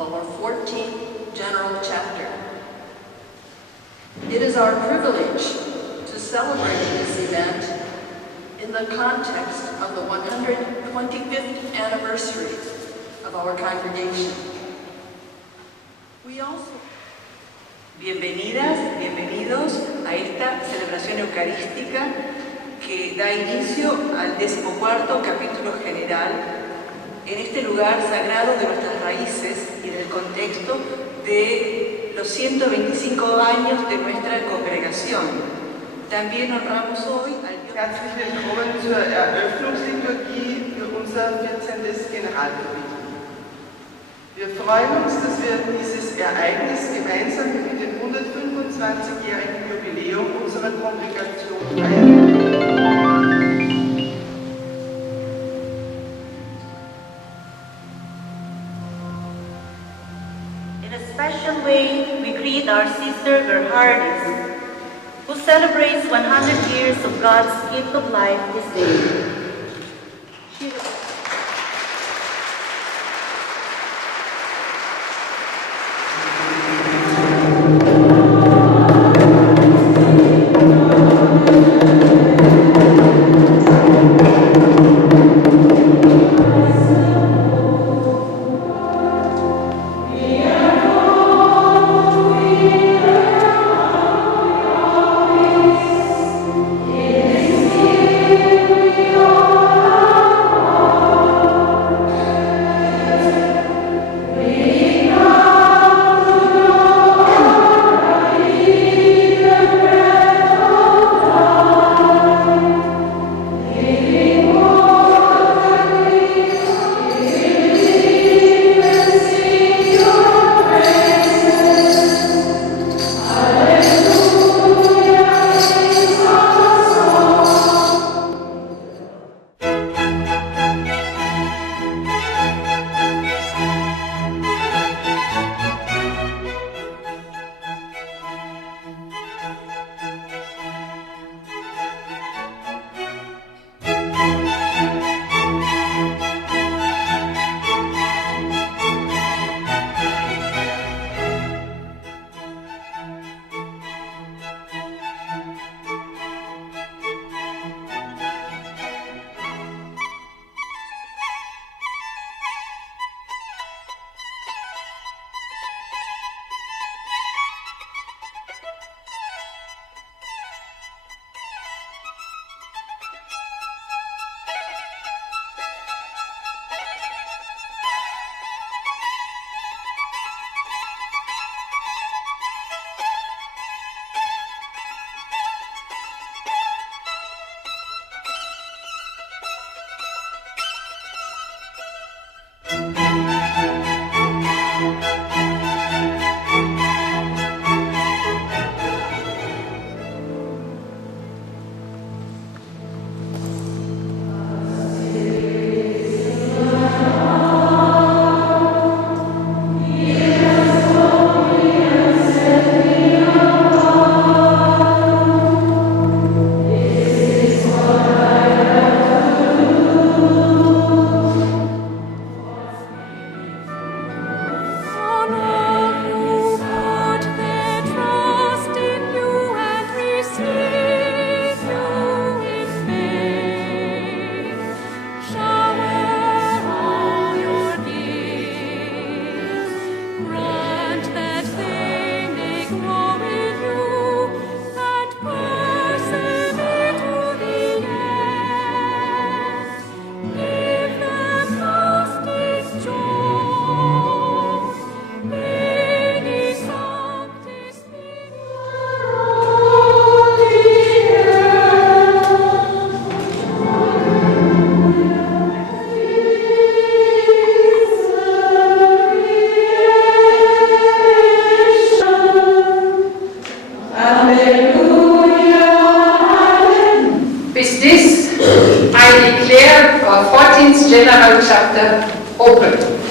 our 14th General Chapter. It is our privilege to celebrate this event in the context of the 125th anniversary of our congregation. We also Bienvenidas, bienvenidos a esta celebración eucarística que da inicio al 14º capítulo general en este lugar sagrado de nuestras raíces y en el contexto de los 125 años de nuestra congregación. También honramos hoy al Herzlich willkommen zur Eröffnungsliturgie für unser 14. Generalkapitel. Wir freuen uns, dass wir dieses Ereignis gemeinsam mit dem 125-jährigen Jubiläum unserer Kongregation feiern. In a special way, we greet our sister Gerhardis, who celebrates 100 years of God's gift of life this day. With this, I declare our 14th General Chapter open.